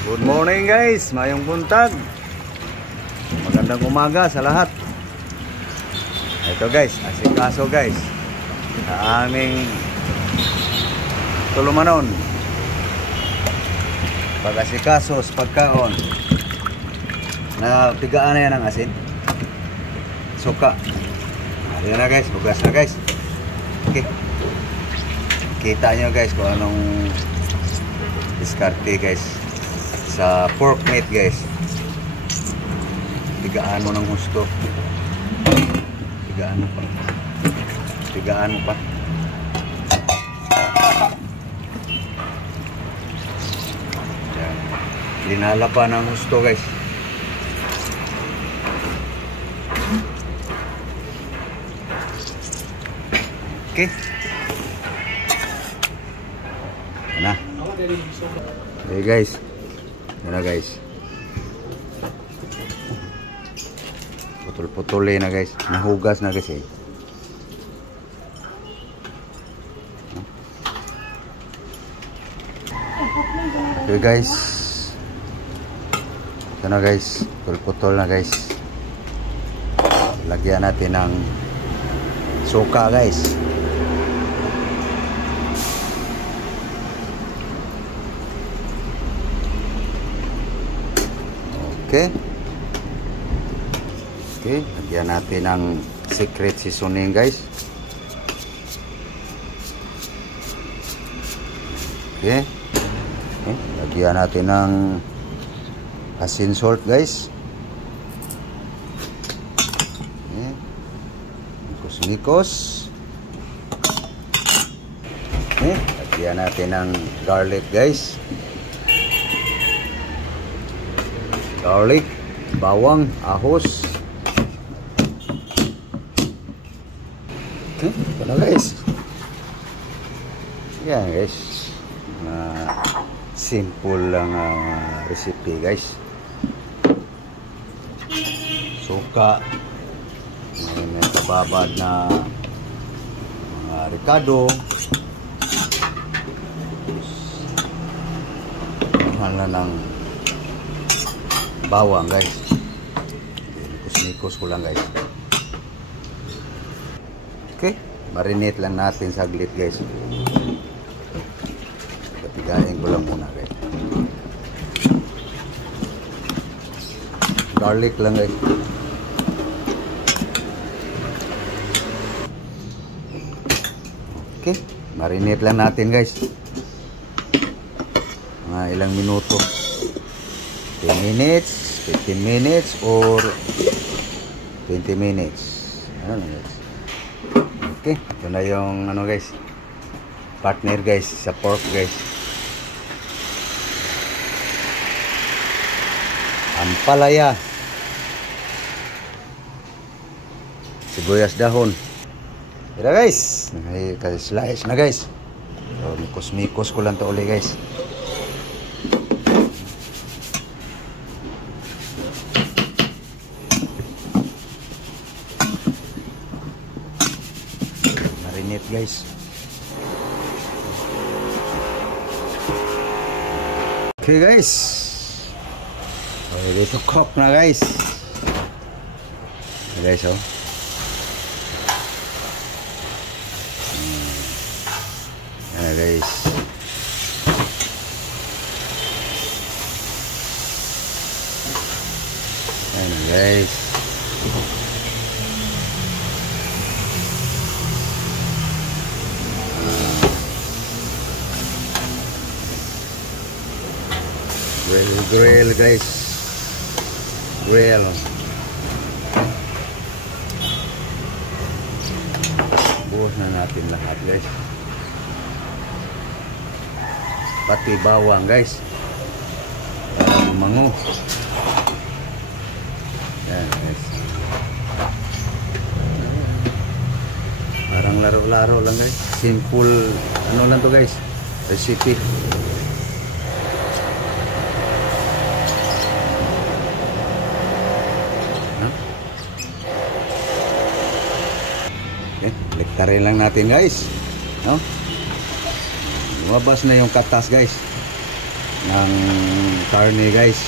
Good morning guys, mayong buntag. Magandang umaga sa lahat. Ito guys, asikaso guys sa aming tulumanon. Pag-asikaso sa pagkaon. Napigaan na yan ang asin. Suka. Ayan na guys, bugas na guys. Okay. Kita nyo guys kung anong diskarte guys sa pork meat guys. Tigaan mo ng gusto. Tigaan mo pa. Tigaan mo pa. Yan. Linala pa ng gusto guys. Okay. Yan na. Okay guys. Yan na guys. Putol-putulin na guys. Nahugas na guys eh. Okay guys. Ito na guys. Putol-putol na guys. Lagyan natin ng suka guys. Okay. Okay, lagyan natin ng secret seasoning guys. Okay. Okay. Lagyan natin ng asin salt guys. Okay. Mikos-mikos. Okay. Lagyan natin ng garlic guys. Garlic, bawang, ahos. Okay, ito na guys. Yan guys. Simple lang recipe guys. Suka. May kababad na mga ricado. Mahal na ng bawang guys. Mikos-mikos ko lang guys. Okay, marinate lang natin saglit guys. Patigain ko lang muna guys. Garlic lang guys. Okay, marinate lang natin guys. Mga ilang minuto. 10 minutes, 15 minutes, or 20 minutes. Ano guys? Okay, ito na yung ano guys, partner guys sa pork guys. Ampalaya, sibuyas dahon. Ito guys, kasi slice na guys. So, mikos-mikos ko lang ito ulit guys. Marinate guys. Okay guys, ready to cook na guys. Okay guys, oh. Ayan guys. Ayan guys. Grill guys. Grill. Buhos na natin lahat guys. Pati bawang guys. Para bumango. Yan guys. Parang laro-laro lang guys. Simple ano lang to guys. Recipe. Okay, lektarin lang natin guys, no? Lumabas na yung katas guys ng karne guys.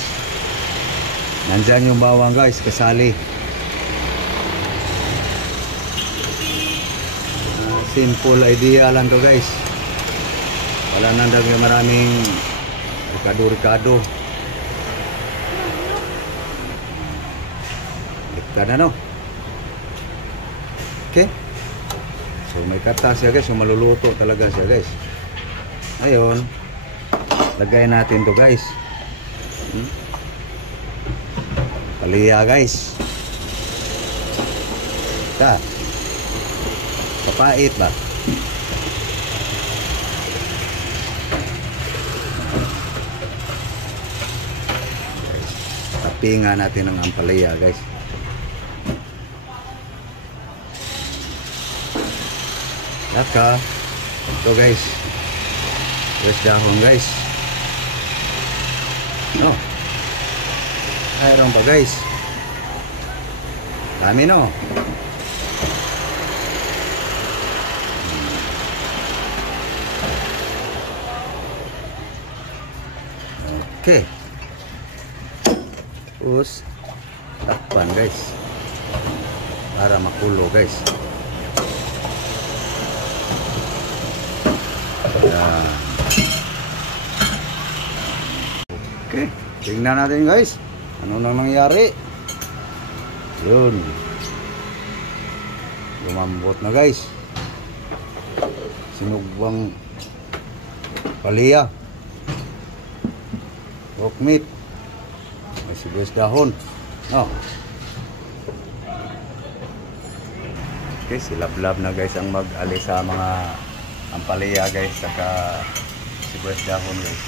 Nandyan yung bawang guys, kasali. Simple idea lang to guys. Wala nang maraming rikado-rikado. Likta na no. Okay. So may kata siya guys, so maluluto talaga siya guys. Ngayon, lagay natin to guys. Palaya guys. Ta. Papait ba? Tapingan natin ang ampalaya guys. Laka. Ito guys. Fresh dahon guys. No. Mayroon pa guys. Dami no. Okay. Terus takpan guys. Para makulo guys. Yan. Okay. Tingnan natin guys. Ano na nangyari? Yun. Lumambot na guys. Sinugwang palaya. Pork meat. May sibuyas dahon. Oh. Okay, silab-lab na guys ang mag-alis sa mga ampalaya guys, saka sibuyas dahon guys.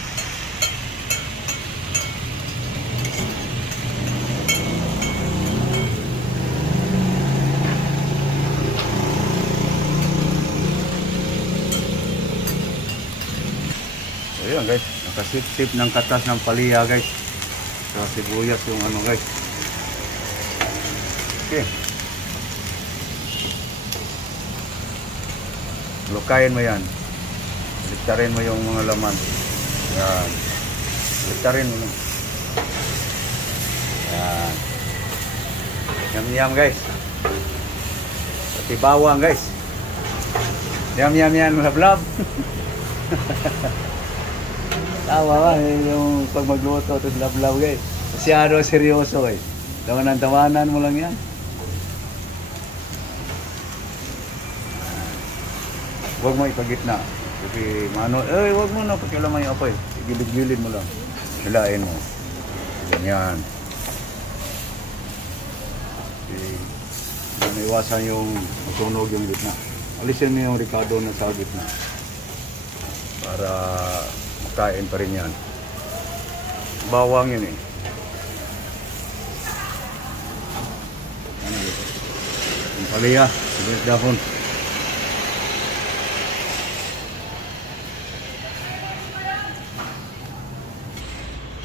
Ayan guys, nakasip-sip ng katas ng palaya guys. Sa sibuyas yung ano guys. Okay. Lukayin mo yan. Liktarin mo yung mga laman. Yan. Liktarin mo. Yan. Yum-yum guys. Pati bawang guys. Yum-yum yan, malab-lab. Tawa ba yung pag magluto ito lab-lab guys. Masyado seryoso guys. Tawanan mo lang yan. Huwag mo ipagitna. Kasi mano, huwag mo na pakialaman yung apoy. Gilid-gilid mo lang. Hilain mo. Ganyan. Kasi iwasan yung masunog yung gitna. Alisin mo yung ricado na sa gitna. Para kain pa rin yan. Bawang yun eh. Ang palaya, sibuyas dahon.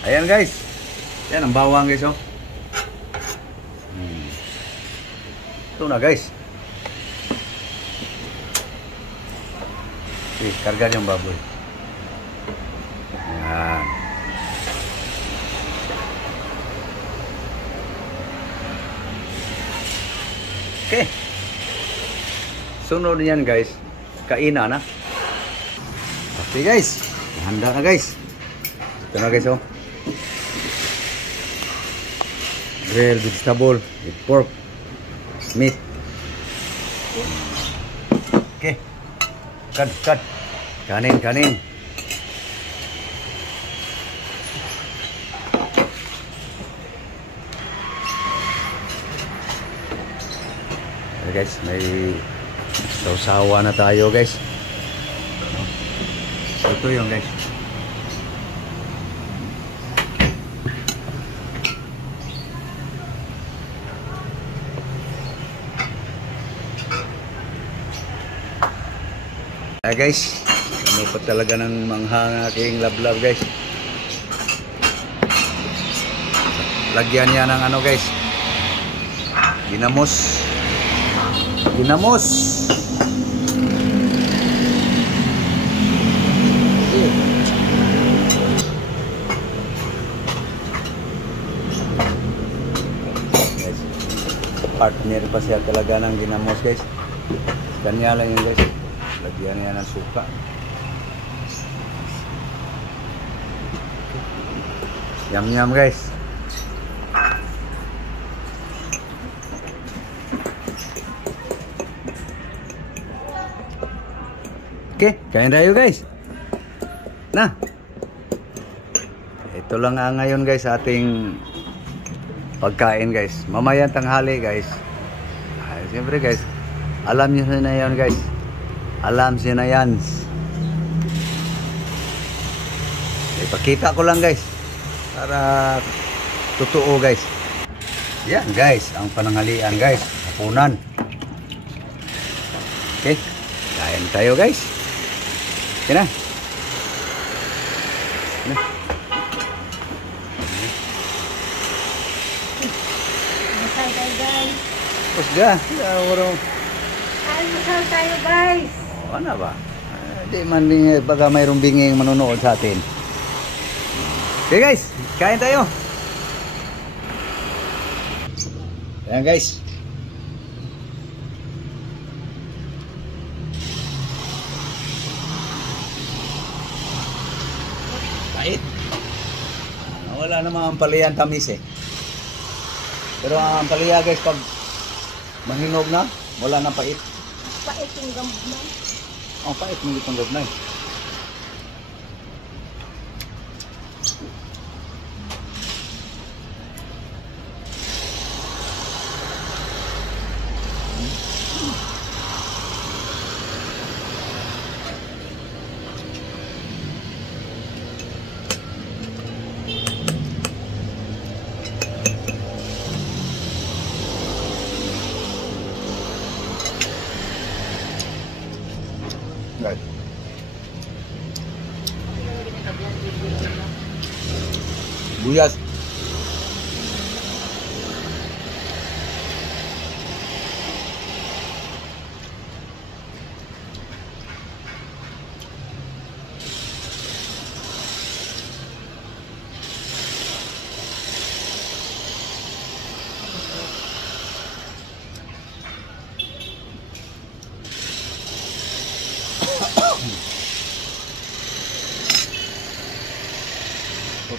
Ayan guys. Yan ang bawang guys oh. Ito na guys. Okay, karga yung baboy. Yan. Okay. Sunod yan guys. Kainan na. Okay guys. Handa na guys. Ito na guys oh. Grilled vegetable with pork meat. Okay. Cut. Kanin. Guys, may sausawa na tayo guys. So, ito yung guys. Guys, ano pa talaga ng manghang aking lab-lab guys. Lagyan niya ng ano guys, ginamos. partner pa siya talaga ng ginamos guys. Kanya lang yun guys. Lagyan niya ng suka. Yum yum guys. Okay, kain tayo guys. Nah, ito lang ngayon guys ating pagkain guys. Mamayang tanghali guys. Siyempre guys, alam niyo na yan guys. Alam niyo na yan. Ipakita ko lang guys. Para totoo guys. Yan guys, ang pananghalian guys. Hapunan. Okay, kain tayo guys. Okay na. Masal tayo guys. Pusga, Masal tayo guys. ano ba? Di man baga mayroong binging manonood sa atin. Okay guys, kain tayo. Ayan guys. Pait. Wala namang palihan tamis eh. Pero ang palaya guys pag mahinog na, wala nang pait. Pait yung gamot mo. Ang pait mo itong gabnay. Guys. Buyas.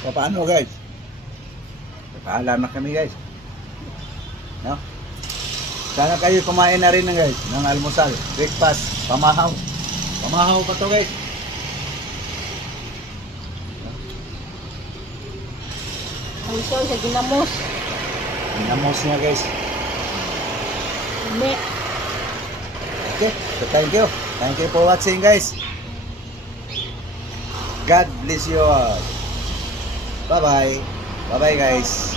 So, paano guys? Paalam na kami guys. No? Sana kayo kumain na rin guys ng almusal, breakfast, pamahaw. Pamahaw pa to guys. Ang iso sa ginamos. Ginamos niya guys. Hindi. Okay, so thank you. Thank you for watching guys. God bless you all. Bye-bye. Bye-bye guys.